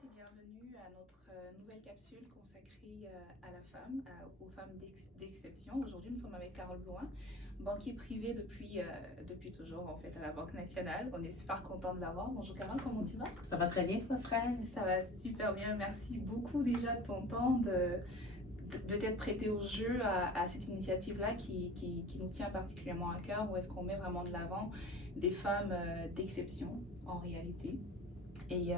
tous et bienvenue à notre nouvelle capsule consacrée à la femme, aux femmes d'exception. Aujourd'hui, nous sommes avec Carole Blouin, banquier privé depuis toujours en fait à la Banque nationale. On est super content de l'avoir. Bonjour Carole, comment tu vas? Ça va très bien, toi, frère? Ça va super bien. Merci beaucoup déjà de ton temps, de t'être prêté au jeu à cette initiative-là qui nous tient particulièrement à cœur, où est-ce qu'on met vraiment de l'avant des femmes d'exception en réalité. Et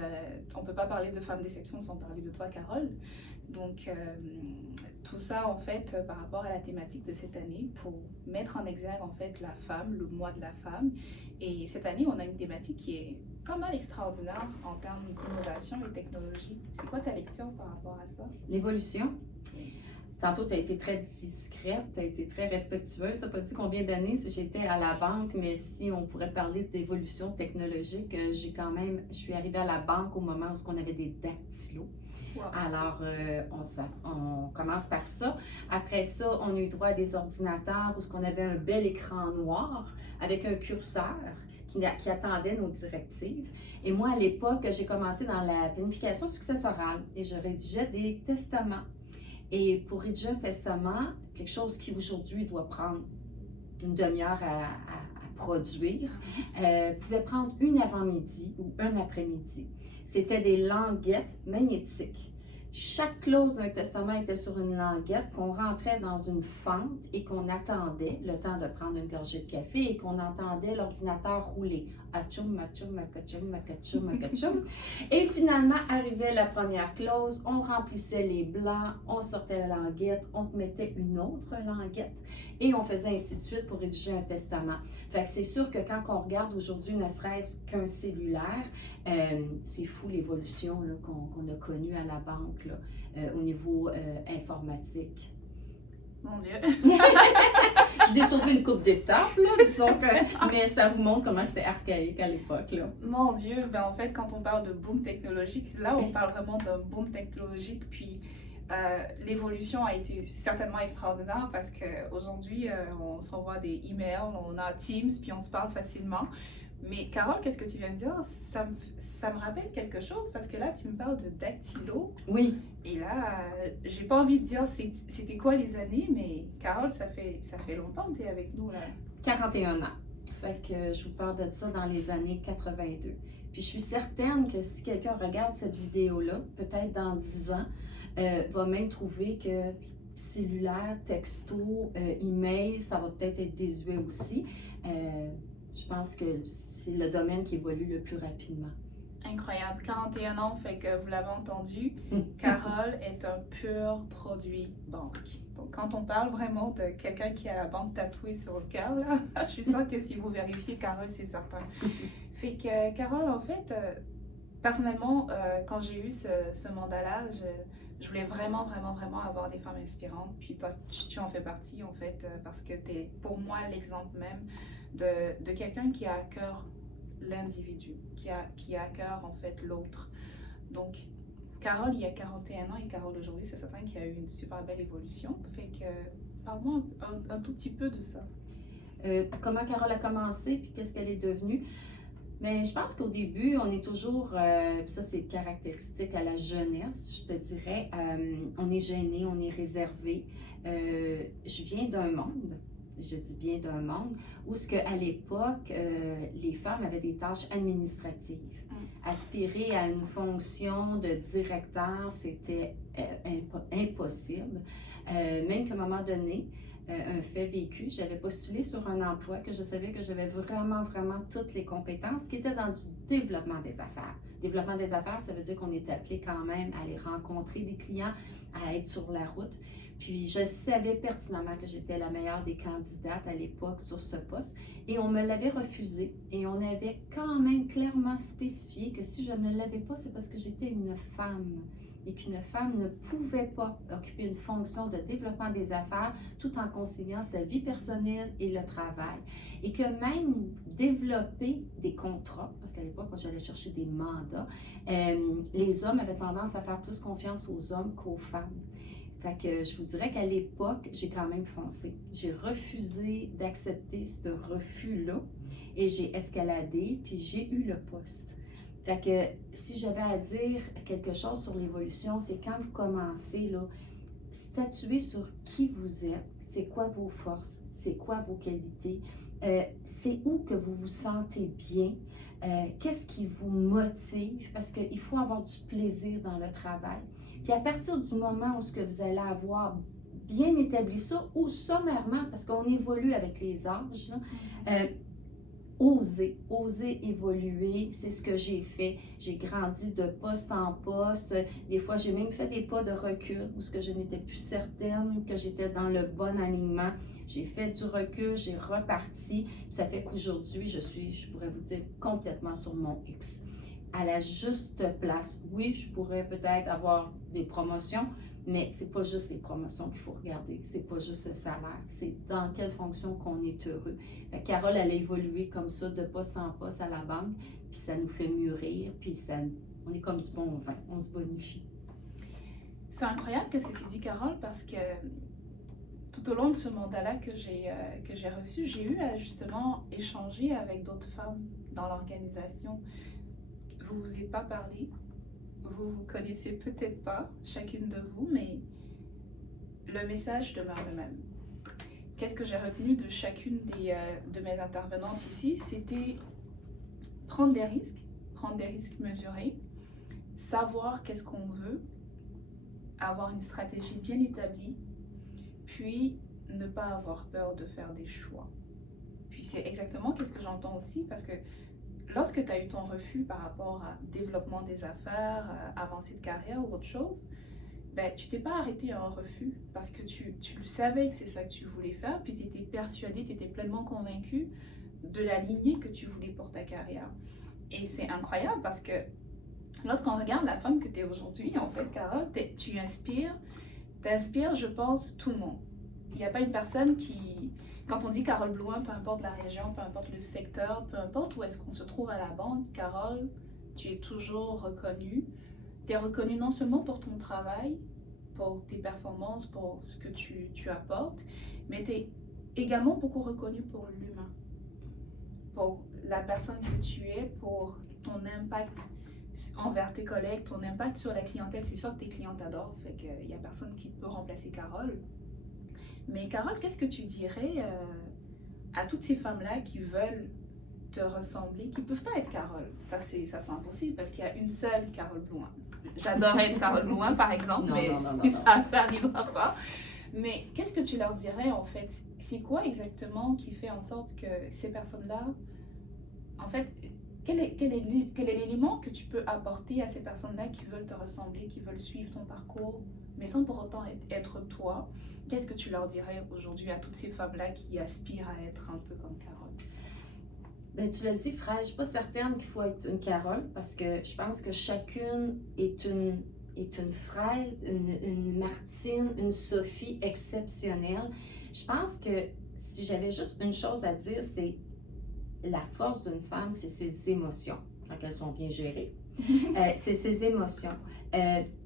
on ne peut pas parler de femmes d'exception sans parler de toi, Carole. Donc, tout ça, en fait, par rapport à la thématique de cette année, pour mettre en exergue, en fait, la femme, le mois de la femme. Et cette année, on a une thématique qui est pas mal extraordinaire en termes d'innovation et technologie. C'est quoi ta lecture par rapport à ça? L'évolution. Tantôt, tu as été très discrète, tu as été très respectueuse. Tu n'as pas dit combien d'années j'étais à la banque, mais si on pourrait parler d'évolution technologique, je suis arrivée à la banque au moment où on avait des dactylos. Wow. Alors, on commence par ça. Après ça, on a eu droit à des ordinateurs où on avait un bel écran noir avec un curseur qui attendait nos directives. Et moi, à l'époque, j'ai commencé dans la planification successorale et je rédigeais des testaments. Et pour rédiger un testament, quelque chose qui aujourd'hui doit prendre une demi-heure à produire, pouvait prendre une avant-midi ou un après-midi. C'était des languettes magnétiques. Chaque clause d'un testament était sur une languette qu'on rentrait dans une fente et qu'on attendait le temps de prendre une gorgée de café et qu'on entendait l'ordinateur rouler. Atchoum, atchoum, akatchoum, akatchoum, akatchoum. Et finalement, arrivait la première clause, on remplissait les blancs, on sortait la languette, on mettait une autre languette et on faisait ainsi de suite pour rédiger un testament. Fait que c'est sûr que quand on regarde aujourd'hui, ne serait-ce qu'un cellulaire, c'est fou l'évolution qu'on a connue à la banque là, au niveau informatique. Mon Dieu! Je vous ai sauvé une coupe d'étapes, disons que, mais ça vous montre comment c'était archaïque à l'époque. Là. Mon Dieu! Ben, en fait, quand on parle de boom technologique, là, on parle vraiment d'un boom technologique, puis l'évolution a été certainement extraordinaire parce qu'aujourd'hui, on s'envoie des emails, on a Teams, puis on se parle facilement. Mais Carole, qu'est-ce que tu viens de dire? Ça me rappelle quelque chose parce que là, tu me parles de dactylo. Oui. Et là, j'ai pas envie de dire c'était quoi les années, mais Carole, ça fait longtemps que tu es avec nous là. 41 ans. Fait que je vous parle de ça dans les années 82. Puis je suis certaine que si quelqu'un regarde cette vidéo-là, peut-être dans 10 ans, va même trouver que cellulaire, texto, email, ça va peut-être être désuet aussi. Je pense que c'est le domaine qui évolue le plus rapidement. Incroyable. 41 ans, fait que vous l'avez entendu, Carole est un pur produit banque. Donc, quand on parle vraiment de quelqu'un qui a la banque tatouée sur le cœur, là, je suis sûre que si vous vérifiez Carole, c'est certain. Fait que, Carole, en fait, personnellement, quand j'ai eu ce mandat-là, je voulais vraiment avoir des femmes inspirantes. Puis toi, tu en fais partie, en fait, parce que tu es, pour moi, l'exemple même de quelqu'un qui a à cœur l'individu, qui a à cœur en fait l'autre. Donc, Carole, il y a 41 ans et Carole aujourd'hui, c'est certain qu'il y a eu une super belle évolution. Fait que, parle-moi un tout petit peu de ça. Comment Carole a commencé, puis qu'est-ce qu'elle est devenue? Mais je pense qu'au début, on est toujours, puis ça c'est caractéristique à la jeunesse, je te dirais, on est gêné, on est réservé. Je viens d'un monde, je dis bien d'un monde, où ce qu'à l'époque, les femmes avaient des tâches administratives. Aspirer à une fonction de directeur, c'était impossible. Même qu'à un moment donné, un fait vécu, j'avais postulé sur un emploi que je savais que j'avais vraiment toutes les compétences qui étaient dans du développement des affaires. Développement des affaires, ça veut dire qu'on est appelé quand même à aller rencontrer des clients, à être sur la route. Puis je savais pertinemment que j'étais la meilleure des candidates à l'époque sur ce poste et on me l'avait refusé et on avait quand même clairement spécifié que si je ne l'avais pas, c'est parce que j'étais une femme et qu'une femme ne pouvait pas occuper une fonction de développement des affaires tout en conciliant sa vie personnelle et le travail. Et que même développer des contrats, parce qu'à l'époque, quand j'allais chercher des mandats, les hommes avaient tendance à faire plus confiance aux hommes qu'aux femmes. Fait que je vous dirais qu'à l'époque, j'ai quand même foncé. J'ai refusé d'accepter ce refus-là et j'ai escaladé, puis j'ai eu le poste. Fait que si j'avais à dire quelque chose sur l'évolution, c'est quand vous commencez, là, statuer sur qui vous êtes, c'est quoi vos forces, c'est quoi vos qualités, c'est où que vous vous sentez bien, qu'est-ce qui vous motive, parce qu'il faut avoir du plaisir dans le travail. Puis à partir du moment où ce que vous allez avoir bien établi ça, ou sommairement, parce qu'on évolue avec les âges, là, oser évoluer, c'est ce que j'ai fait. J'ai grandi de poste en poste. Des fois, j'ai même fait des pas de recul où ce que je n'étais plus certaine que j'étais dans le bon alignement. J'ai fait du recul, j'ai reparti. Ça fait qu'aujourd'hui, je pourrais vous dire, complètement sur mon X. À la juste place. Oui, je pourrais peut-être avoir des promotions, mais c'est pas juste les promotions qu'il faut regarder, c'est pas juste le salaire, c'est dans quelle fonction qu'on est heureux. Carole, elle a évolué comme ça, de poste en poste à la banque, puis ça nous fait mûrir, puis on est comme du bon vin, on se bonifie. C'est incroyable ce que tu dis, Carole, parce que tout au long de ce mandat-là que j'ai reçu, j'ai eu à justement échanger avec d'autres femmes dans l'organisation. Vous vous êtes pas parlé. Vous vous connaissez peut-être pas, chacune de vous, mais le message demeure le même. Qu'est-ce que j'ai retenu de chacune de mes intervenantes ici? C'était prendre des risques mesurés, savoir qu'est-ce qu'on veut, avoir une stratégie bien établie, puis ne pas avoir peur de faire des choix. Puis c'est exactement qu'est-ce que j'entends aussi, parce que lorsque tu as eu ton refus par rapport à développement des affaires, avancée de carrière ou autre chose, ben, tu t'es pas arrêté à un refus parce que tu le savais que c'est ça que tu voulais faire, puis tu étais persuadé, tu étais pleinement convaincu de la lignée que tu voulais pour ta carrière. Et c'est incroyable parce que lorsqu'on regarde la femme que tu es aujourd'hui, en fait, Carole, tu inspires, je pense, tout le monde. Il n'y a pas une personne qui... Quand on dit Carole Blouin, peu importe la région, peu importe le secteur, peu importe où est-ce qu'on se trouve à la banque, Carole, tu es toujours reconnue. Tu es reconnue non seulement pour ton travail, pour tes performances, pour ce que tu apportes, mais tu es également beaucoup reconnue pour l'humain, pour la personne que tu es, pour ton impact envers tes collègues, ton impact sur la clientèle. C'est sûr que tes clients t'adorent, fait qu'il n'y a personne qui peut remplacer Carole. Mais Carole, qu'est-ce que tu dirais à toutes ces femmes-là qui veulent te ressembler, qui ne peuvent pas être Carole? Ça, c'est impossible parce qu'il y a une seule Carole Blouin. J'adorerais être Carole Blouin, par exemple, mais ça n'arrivera pas. Mais qu'est-ce que tu leur dirais, en fait? C'est quoi exactement qui fait en sorte que ces personnes-là, en fait, quel est l'élément que tu peux apporter à ces personnes-là qui veulent te ressembler, qui veulent suivre ton parcours, mais sans pour autant être toi? Qu'est-ce que tu leur dirais aujourd'hui à toutes ces femmes-là qui aspirent à être un peu comme Carole? Ben, tu l'as dit, frère, je ne suis pas certaine qu'il faut être une Carole parce que je pense que chacune est une Fred, une Martine, une Sophie exceptionnelle. Je pense que si j'avais juste une chose à dire, c'est la force d'une femme, c'est ses émotions, quand elles sont bien gérées. C'est ses émotions.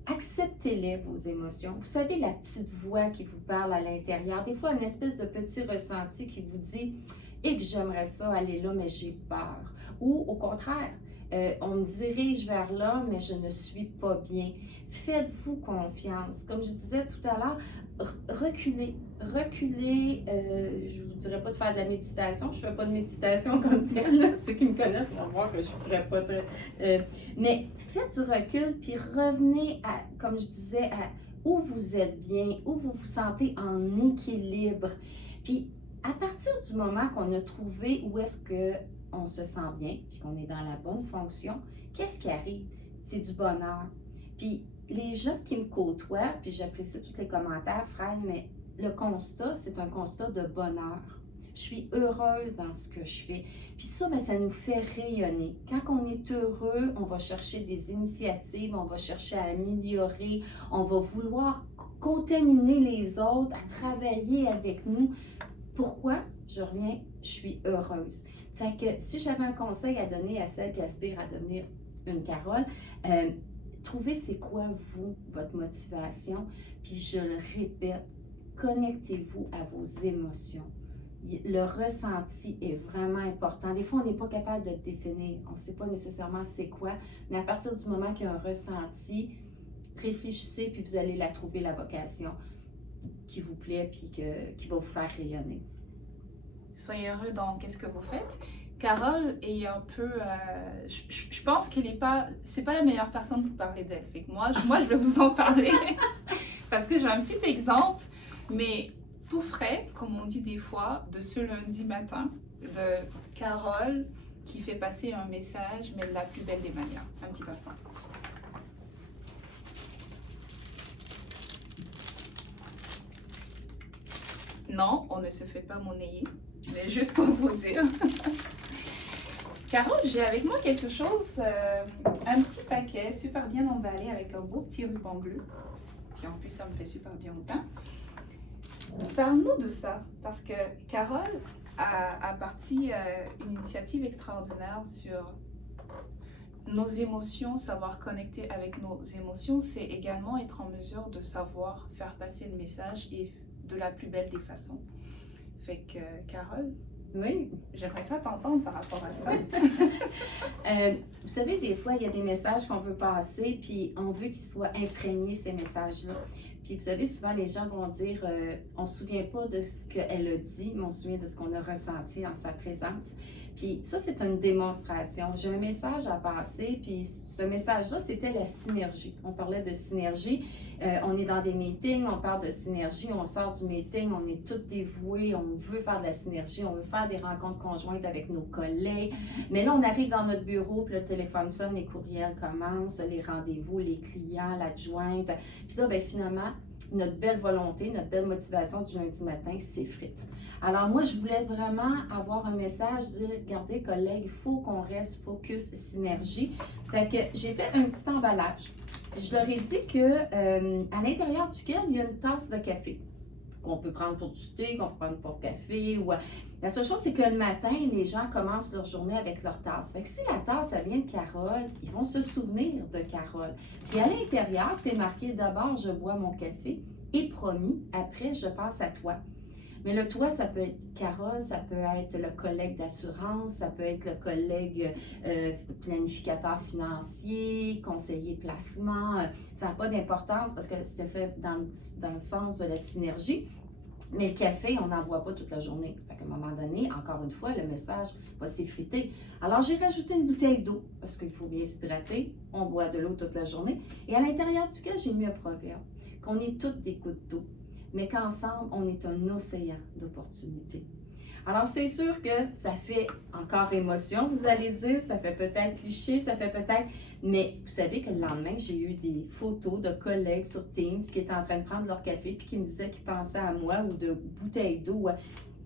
Acceptez-les, vos émotions. Vous savez, la petite voix qui vous parle à l'intérieur, des fois une espèce de petit ressenti qui vous dit « et que j'aimerais ça aller là, mais j'ai peur ». Ou au contraire, on me dirige vers là, mais je ne suis pas bien. Faites-vous confiance. Comme je disais tout à l'heure, reculez. Je ne vous dirais pas de faire de la méditation. Je ne fais pas de méditation comme telle. Là. Ceux qui me connaissent vont voir que je ne pourrais pas... mais faites du recul, puis revenez à, comme je disais, à où vous êtes bien, où vous vous sentez en équilibre. Puis à partir du moment qu'on a trouvé où est-ce qu'on se sent bien, puis qu'on est dans la bonne fonction, qu'est-ce qui arrive? C'est du bonheur. Puis les gens qui me côtoient, puis j'apprécie tous les commentaires, frère, mais le constat, c'est un constat de bonheur. Je suis heureuse dans ce que je fais. Puis ça, bien, ça nous fait rayonner. Quand on est heureux, on va chercher des initiatives, on va chercher à améliorer, on va vouloir contaminer les autres, à travailler avec nous. Pourquoi? Je reviens, je suis heureuse. Fait que si j'avais un conseil à donner à celles qui aspirent à devenir une Carole, trouvez c'est quoi, vous, votre motivation. Puis je le répète, connectez-vous à vos émotions. Le ressenti est vraiment important. Des fois, on n'est pas capable de le définir. On ne sait pas nécessairement c'est quoi, mais à partir du moment qu'il y a un ressenti, réfléchissez, puis vous allez la trouver, la vocation qui vous plaît, puis qui va vous faire rayonner. Soyez heureux dans qu'est-ce que vous faites. Carole est un peu, je pense qu'elle n'est pas, c'est pas la meilleure personne pour parler d'elle. Fait que moi, je vais vous en parler parce que j'ai un petit exemple, mais tout frais, comme on dit des fois, de ce lundi matin, de Carole qui fait passer un message, mais de la plus belle des manières. Un petit instant. Non, on ne se fait pas monnayer, mais juste pour vous dire. Carole, j'ai avec moi quelque chose, un petit paquet super bien emballé avec un beau petit ruban bleu. Puis en plus, ça me fait super bien au teint. Parle-nous de ça, parce que Carole a parti une initiative extraordinaire sur nos émotions, savoir connecter avec nos émotions. C'est également être en mesure de savoir faire passer le message et de la plus belle des façons. Fait que, Carole, oui, j'aimerais ça t'entendre par rapport à ça. Vous savez, des fois, il y a des messages qu'on veut passer, puis on veut qu'ils soient imprégnés, ces messages-là. Puis vous savez, souvent, les gens vont dire, on ne se souvient pas de ce qu'elle a dit, mais on se souvient de ce qu'on a ressenti en sa présence. Puis ça, c'est une démonstration. J'ai un message à passer, puis ce message-là, c'était la synergie. On parlait de synergie. On est dans des meetings, on parle de synergie, on sort du meeting, on est tous dévoués, on veut faire de la synergie, on veut faire des rencontres conjointes avec nos collègues. Mais là, on arrive dans notre bureau, puis le téléphone sonne, les courriels commencent, les rendez-vous, les clients, l'adjointe. Puis là, bien, finalement, notre belle volonté, notre belle motivation du lundi matin s'effrite. Alors moi, je voulais vraiment avoir un message, dire, regardez collègues, il faut qu'on reste focus, synergie. Fait que j'ai fait un petit emballage. Je leur ai dit que à l'intérieur duquel il y a une tasse de café qu'on peut prendre pour du thé, qu'on peut prendre pour café. La seule chose, c'est que le matin, les gens commencent leur journée avec leur tasse. Fait que si la tasse, ça vient de Carole, ils vont se souvenir de Carole. Puis à l'intérieur, c'est marqué d'abord, je bois mon café et promis, après, je passe à toi. Mais le toi, ça peut être Carole, ça peut être le collègue d'assurance, ça peut être le collègue planificateur financier, conseiller placement. Ça n'a pas d'importance parce que c'était fait dans le sens de la synergie. Mais le café, on n'en boit pas toute la journée. Fait qu'à un moment donné, encore une fois, le message va s'effriter. Alors, j'ai rajouté une bouteille d'eau parce qu'il faut bien s'hydrater. On boit de l'eau toute la journée. Et à l'intérieur duquel, j'ai mis un proverbe qu'on est toutes des gouttes d'eau, mais qu'ensemble, on est un océan d'opportunités. Alors, c'est sûr que ça fait encore émotion, vous allez dire, ça fait peut-être cliché, ça fait peut-être... Mais vous savez que le lendemain, j'ai eu des photos de collègues sur Teams qui étaient en train de prendre leur café puis qui me disaient qu'ils pensaient à moi ou de bouteilles d'eau.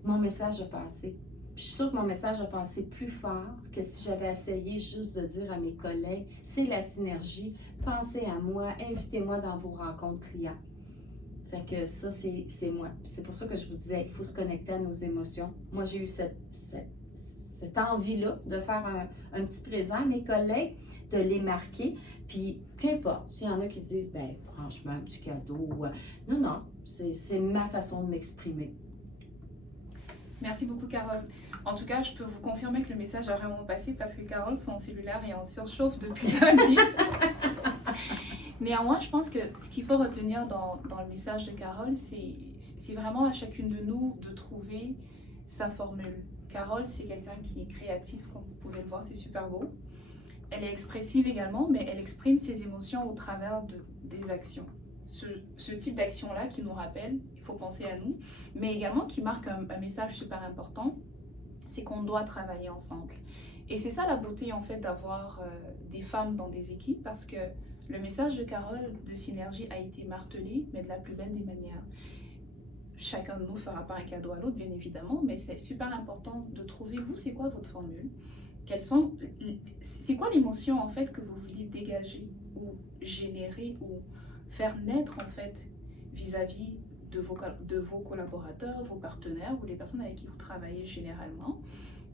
Mon message a passé. Puis je suis sûre que mon message a passé plus fort que si j'avais essayé juste de dire à mes collègues, c'est la synergie, pensez à moi, invitez-moi dans vos rencontres clients. Fait que ça, c'est moi. C'est pour ça que je vous disais, il faut se connecter à nos émotions. Moi, j'ai eu cette envie-là de faire un petit présent à mes collègues, de les marquer. Puis, qu'importe, s'il y en a qui disent, ben franchement, un petit cadeau. Non, non, c'est ma façon de m'exprimer. Merci beaucoup, Carole. En tout cas, je peux vous confirmer que le message a vraiment passé parce que Carole, son cellulaire est en surchauffe depuis lundi. Néanmoins, je pense que ce qu'il faut retenir dans le message de Carole, c'est vraiment à chacune de nous de trouver sa formule. Carole, c'est quelqu'un qui est créatif, comme vous pouvez le voir, c'est super beau. Elle est expressive également, mais elle exprime ses émotions au travers des actions. Ce type d'action-là qui nous rappelle, il faut penser à nous, mais également qui marque un message super important, c'est qu'on doit travailler ensemble. Et c'est ça la beauté en fait d'avoir des femmes dans des équipes, parce que le message de Carole de synergie a été martelé, mais de la plus belle des manières. Chacun de nous ne fera pas un cadeau à l'autre, bien évidemment, mais c'est super important de trouver, vous, c'est quoi votre formule? C'est quoi l'émotion en fait que vous vouliez dégager ou générer ou faire naître en fait vis-à-vis de vos collaborateurs, vos partenaires ou les personnes avec qui vous travaillez généralement,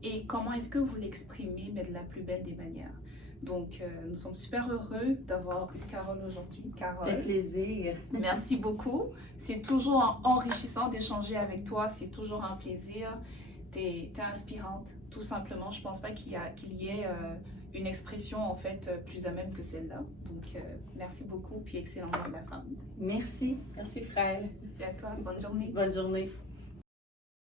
et comment est-ce que vous l'exprimez mais de la plus belle des manières. Donc, nous sommes super heureux d'avoir Carole aujourd'hui. Ça fait plaisir. Merci beaucoup. C'est toujours enrichissant d'échanger avec toi. C'est toujours un plaisir. T'es inspirante, tout simplement. Je pense pas qu'il y ait une expression en fait plus à même que celle-là. Donc, merci beaucoup. Puis excellent mot de la fin. Merci. Merci, frère. Merci à toi. Bonne journée. Bonne journée.